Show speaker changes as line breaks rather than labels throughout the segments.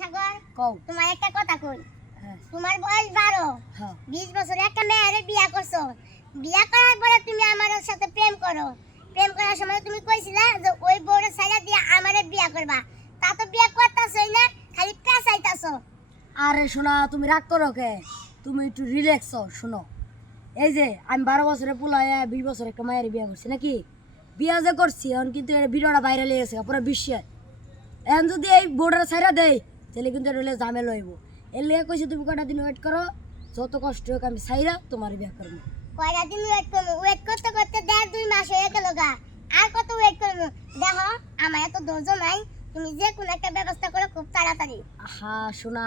সাগর
কও।
তোমার একটা কথা কই?
হ্যাঁ।
তোমার বয়স বারো।
হ্যাঁ।
বিশ বছর একটা মেয়েরে বিয়া করছ। বিয়া করার পরে তুমি আমার সাথে প্রেম করো। প্রেম করার সময় তুমি কইছিলা যে ওই বউরে ছাইড়া দিয়ে আমারে বিয়া করবা। তা তো বিয়া করতাছই না খালি পেঁচাইতাছো।
আরে শোনা তুমি রাগ করো কে? তুমি একটু রিল্যাক্স হও শোনো। এই যে আমি বারো বছরে পোলায় বিশ বছর একটা মায়ের বিয়ে করছি নাকি? বিয়া যে করছি এখন কিন্তু এর ভিডিওটা বাইরে লেগে গেছে পুরো বিশ্বে। এখন যদি এই বোর্ডার ছাইরা দেয় তাহলে কিন্তু এটা ঝামেল হইব। এর লেগে কইছি তুমি কটা দিন ওয়েট করো? যত কষ্ট হোক আমি ছাইরা তোমার বিয়ে করব।
কয়টা দিন ওয়েট করব? ওয়েট করতে করতে দেড় দুই মাস হয়ে গেল গা। আর কত ওয়েট করব? দেখো আমার এত ধৈর্য নাই। তুমি যে কোনো একটা ব্যবস্থা করো খুব তাড়াতাড়ি।
হা শোনা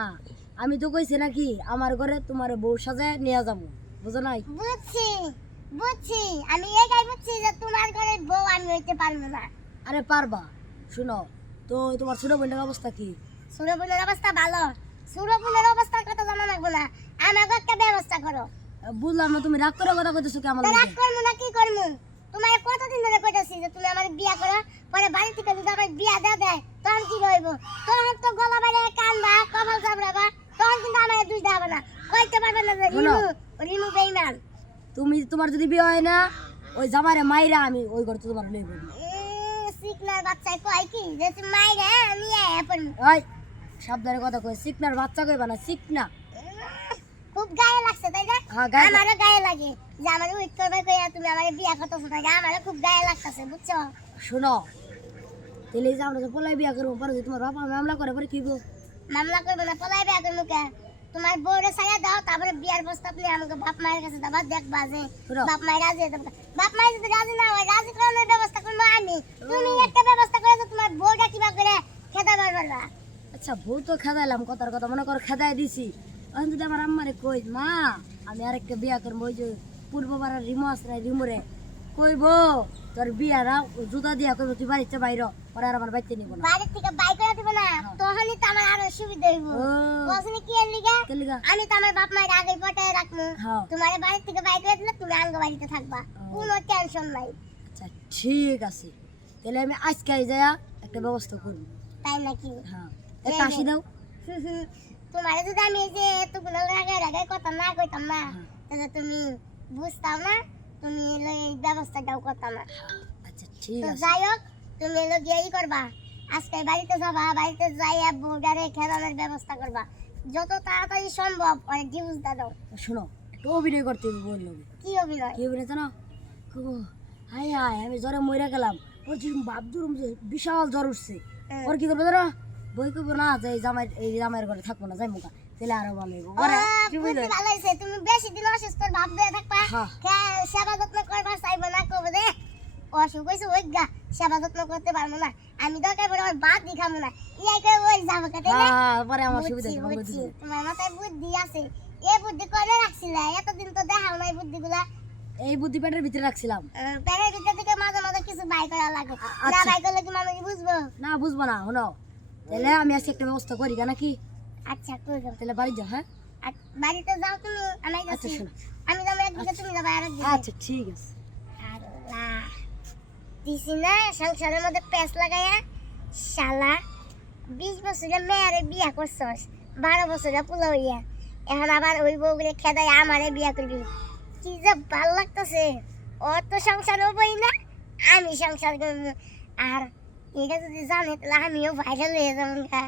আমি তো কইছি নাকি আমার ঘরে তোমার বউ সাজায় নিয়ে যাব। বুঝো নাই?
বুঝছি বুঝছি। আমি এটাই বুঝছি যে তোমার ঘরে বউ আমি হইতে পারব না।
আরে পারবা। শুনো তো তোমার ছোট বোনের অবস্থা কি?
সুরপুলের অবস্থা ভালো। সুরপুলের অবস্থার কথা জানা লাগবো না। আমাকে একটা ব্যবস্থা করো।
বুঝলাম না তুমি রাগ করে কথা কইতেছো কি আমার?
রাগ করব না কি করব? তোমার কতদিন ধরে কইতাছি যে তুমি আমার বিয়া করো? পরে বাড়ি থেকে যদি আমার বিয়া দেয় দেয় তখন কি হইব তখন তো গলা বাইরে কান্দা কপাল চাপড়াবা তখন কিন্তু আমার দুই না। কইতে পারবে না যে রিমু রিমু বেইমান।
তুমি তোমার যদি বিয়ে হয় না ওই জামারে মাইরা আমি ওই ঘরে তোমার লই বলি
উম, সিকনার বাচ্চায় কয় কি? যে মাইরে আমি এখন
ওই সাবধানে কথা কই সিকনার বাচ্চা কইবা না সিকনা।
খুব গায়ে লাগছে তাই না?
হ্যাঁ
আমারও গায়ে লাগে। যে আমার উইট করবে কইয়া তুমি আমার বিয়া করতেছো না? আমারও খুব গায়ে লাগতেছে বুঝছ?
শোনো তাহলে এই যে আমরা পলাই বিয়া করব পরে যদি তোমার বাবা মামলা করে পরে কি
মামলা করব না পলাই বিয়া করব কে? তোমার বউরে ছাড়া দাও তারপরে বিয়ার প্রস্তাব নিয়ে আমাকে বাপ মায়ের কাছে দাবা দেখবা যে বাপ মায়ের রাজি। বাপ মায়ের যদি রাজি না হয় রাজি করানোর ব্যবস্থা করব আমি। তুমি একটা ব্যবস্থা করে যে তোমার বউটা কিবা করে খেতে পারবা
আচ্ছা বউ তো খেদাইলাম কথার কথা মনে করো খেদাই দিছি। এখন যদি আমার আম্মারে কই মা আমি আরেকটা বিয়া করব ওই যে পূর্ব পাড়ার রিমো না রিমোরে কইব তোর বিয়া না জুতা দিয়া কইব তুই বাড়িতে বাইর পরে আর আমার বাইতে নিব না।
বাড়ির থেকে বাই করে দিবে না তখনই তো আমার আরও সুবিধা হইব। বলছিনি কি এর লিগা?
কেলিগা
আমি তো আমার বাপ মায়ের আগে পটায় রাখব।
হ্যাঁ।
তোমার বাড়ির থেকে বাই করে দিলে তুমি আঙ্গ বাড়িতে থাকবা। কোনো টেনশন নাই।
আচ্ছা ঠিক আছে। তাহলে আমি আজকে যায়া একটা ব্যবস্থা করব।
তাই নাকি?
হ্যাঁ। দাও।
তোমার যদি আমি যে এতগুলো রাগে রাগে কথা না কইতাম না
হ্যাঁ।
তাহলে তুমি বুঝতাম না তুমি এলো এই ব্যবস্থাটাও করতাম না।
আচ্ছা ঠিক আছে।
যাই হোক তুমি এলো করবা। আজকে বাড়িতে যাবা বাড়িতে যাইয়া বউডারে খেলানোর ব্যবস্থা করবা। যত তাড়াতাড়ি সম্ভব অনেক ডিভোর্স দাও।
শোনো একটু অভিনয় করতে বলল
কি অভিনয়?
কি অভিনয় জানো? হাই হাই আমি জ্বরে মরে গেলাম। বলছি ভাবদুর বিশাল জ্বর উঠছে। ওর কি করব জানো? বই করব না যে এই জামাই এই জামাইয়ের ঘরে থাকব না যাই মুখা তাহলে আরও ভালো হইব। ওরে,
ভালো হয়েছে তুমি বেশি দিন অসুস্থ ভাব দিয়ে থাকবা।
হ্যাঁ।
সেবা যত্ন করবা চাইব না করব দে। অসুখ হয়েছে ওই গা সেবা যত্ন করতে পারব না। আমি দরকার পড়ে আমার বাদ দি না। ইয়াই করে ওই যাব কাটে
হ্যাঁ পরে আমার সুবিধা হইছে।
তোমার মাথায় বুদ্ধি আছে। এই বুদ্ধি করে রাখছিলে এতদিন তো দেখাও নাই বুদ্ধিগুলা।
এই বুদ্ধি পেটের ভিতরে রাখছিলাম।
আহ, প্যানের ভিতর থেকে মাঝে মাঝে কিছু বাই করা লাগে। না
আচ্ছা।
বাই করলে কি মানুষ বুঝব?
না বুঝব না শোনো। তাহলে আমি আজকে একটা ব্যবস্থা করি কেন কি?
আচ্ছা করব
তাহলে বাড়ি যাও হ্যাঁ?
বাড়িতে যাও তুমি আমি
আচ্ছা
যাচ্ছি
শোনো।
আমি যাব একদিকে তুমি যাব আর একদিকে
আচ্ছা ঠিক আছে।
দিছি না সংসারের মধ্যে পেঁচ লাগাইয়া শালা বিশ বছরের মেয়ারে বিয়া করছস বারো বছরের পুলো হইয়া। এখন আবার ওই বউগুলো খেদাই আমারে বিয়া করবি। কি যে ভালো লাগতেছে। ওর তো সংসার হবই না আমি সংসার করব। আর এটা যদি জানে তাহলে আমিও ভাইরাল হয়ে যাব গা